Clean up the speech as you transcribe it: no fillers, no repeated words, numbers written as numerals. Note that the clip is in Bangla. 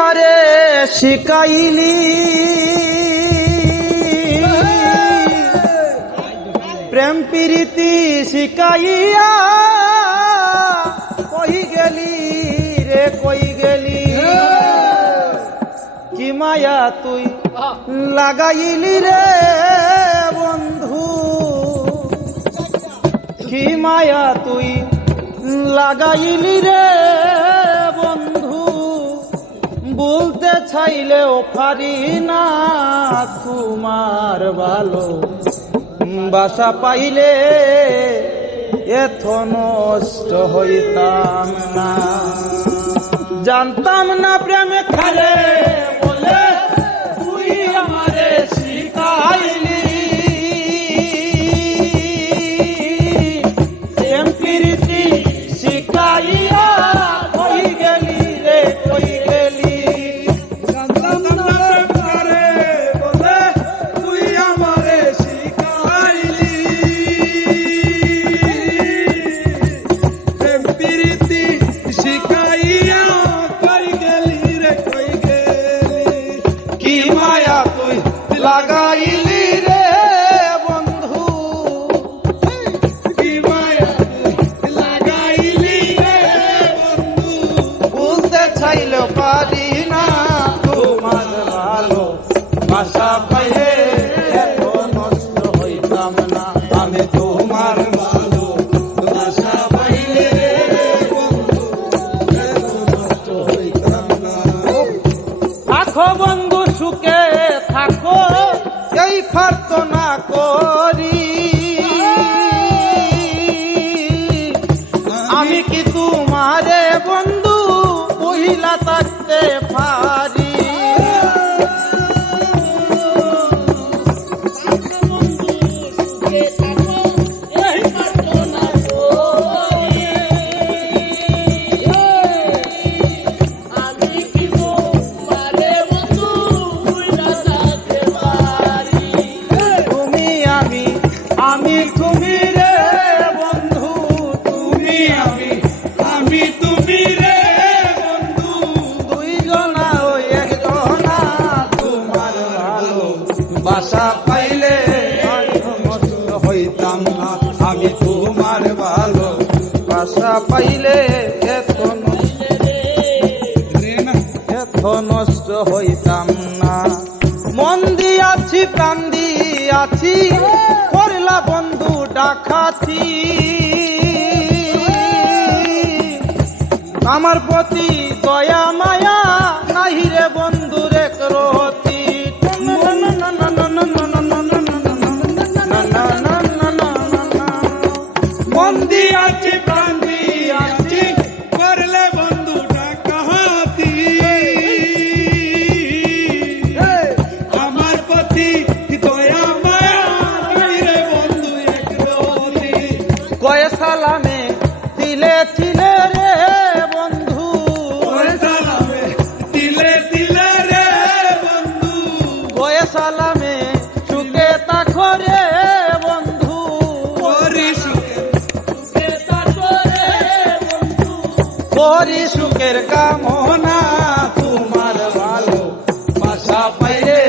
আমারে শিখাইলি প্রেম প্রীতি শিখাইয়া কই গেলি রে কই গেলি কি মায়া তুই লাগাইলি রে বন্ধু কি মায়া তুই লাগাইলি রে বন্ধু বলতে চাইলেও পারি না তোমার ভালো বাসা পাইলে এত নষ্ট হইতাম না জানতাম না প্রেমে খারে বলে তুই আমারে শিখাইলি প্রেম প্রীতি শিখাইয়া কই গেলি রে কই গেলি জানতাম না প্রেমে বলে তুই আমারে শিখাইলি প্রেম প্রীতি শিখাইয়া কই গেলি রে কই গেলি কি মায়া তুই লাগাইলি রে বন্ধু কি মায়া তুই লাগাইলি রে বন্ধু বলতে চাইলেও পারি না তোমার ভালো বাসা পাইলে এত নষ্ট হইতাম না আমি তোমার ভালো বাসা পাইলে রে বন্ধু এত নষ্ট হইতাম না থাকো বন্ধু সুখে থাকো এই প্রার্থনা করি আমি কি তোমারে বন্ধু মহিলা থাকতে পারি তুমি আমি তুমি রে বন্ধু তুমি আমি তুমি রে বন্ধু দুইজনা ওই একজনা তোমার ভালো বাসা পাইলে নষ্ট হইতাম না আমি তোমার ভালো বাসা পাইলে এত নষ্ট হইতাম না মন দিয়াছি প্রাণ দিয়াছি করলা বন্ধু ডাকাতি আমার প্রতি দয়া মায়া নাহি রে বন্ধু রে রতি মন দিয়াছি প্রাণ দিয়াছি করলে বন্ধু ডাকাতি আমার প্রতি দয়া মায়া নাই রে বন্ধু একরতি কয়ে সালামে দিলে ছিলে রে বন্ধু ওরে সালামে দিলে দিলে রে বন্ধু কয়ে সালামে সুখে তাকো রে বন্ধু ওরে সুখে করি সুখের কামনা তোমার ভালো বাসা পাইলে